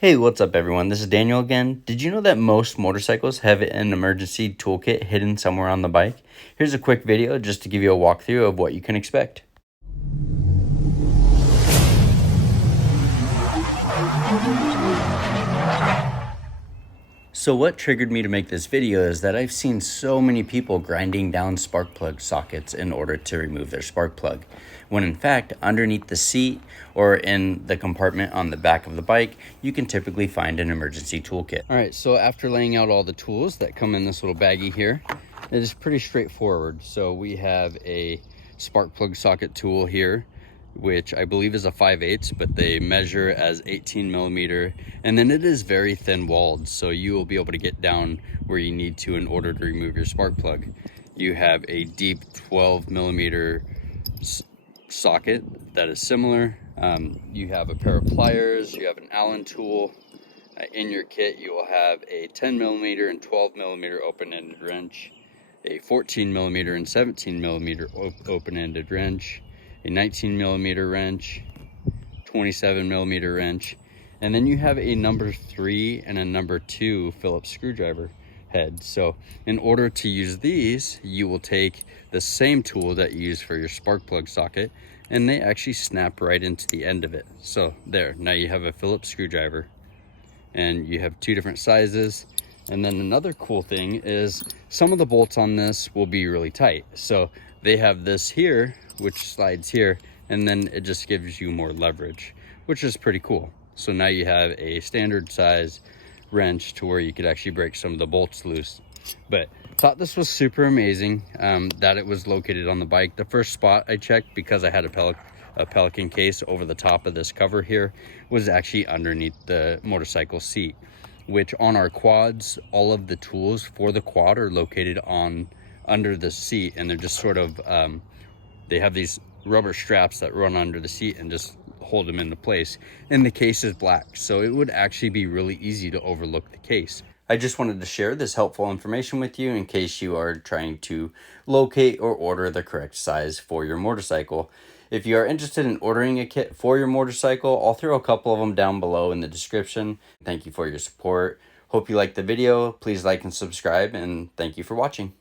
Hey, what's up everyone? This is Daniel again. Did you know that most motorcycles have an emergency toolkit hidden somewhere on the bike? Here's a quick video just to give you a walkthrough of what you can expect. So what triggered me to make this video is that I've seen so many people grinding down spark plug sockets in order to remove their spark plug, when in fact, underneath the seat or in the compartment on the back of the bike, you can typically find an emergency toolkit. All right, so after laying out all the tools that come in this little baggie here, it is pretty straightforward. So we have a spark plug socket tool here, which I believe is a 5/8, but they measure as 18 millimeter. And then it is very thin walled, so you will be able to get down where you need to in order to remove your spark plug. You have a deep 12 millimeter socket that is similar. You have a pair of pliers, you have an Allen tool. In your kit, you will have a 10 millimeter and 12 millimeter open-ended wrench, a 14 millimeter and 17 millimeter open-ended wrench, a 19 millimeter wrench, 27 millimeter wrench, and then you have a number 3 and a number 2 Phillips screwdriver head. So in order to use these, you will take the same tool that you use for your spark plug socket, and they actually snap right into the end of it. So there, now you have a Phillips screwdriver, and you have two different sizes. And then another cool thing is some of the bolts on this will be really tight. So they have this here, which slides here, and then it just gives you more leverage, which is pretty cool. So now you have a standard size wrench to where you could actually break some of the bolts loose. But thought this was super amazing that it was located on the bike. The first spot I checked, because I had a Pelican case over the top of this cover here, was actually underneath the motorcycle seat, which on our quads, all of the tools for the quad are located on under the seat, and they're just sort of they have these rubber straps that run under the seat and just hold them into place. And the case is black, so it would actually be really easy to overlook the case. I just wanted to share this helpful information with you in case you are trying to locate or order the correct size for your motorcycle. If you are interested in ordering a kit for your motorcycle, I'll throw a couple of them down below in the description. Thank you for your support. Hope you liked the video. Please like and subscribe, and thank you for watching.